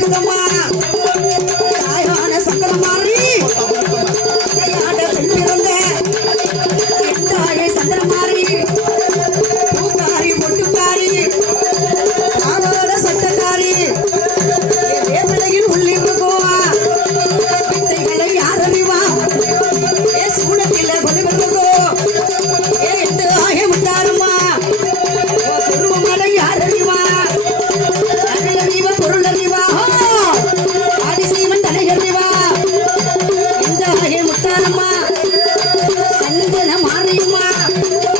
Come on, come on. anyone.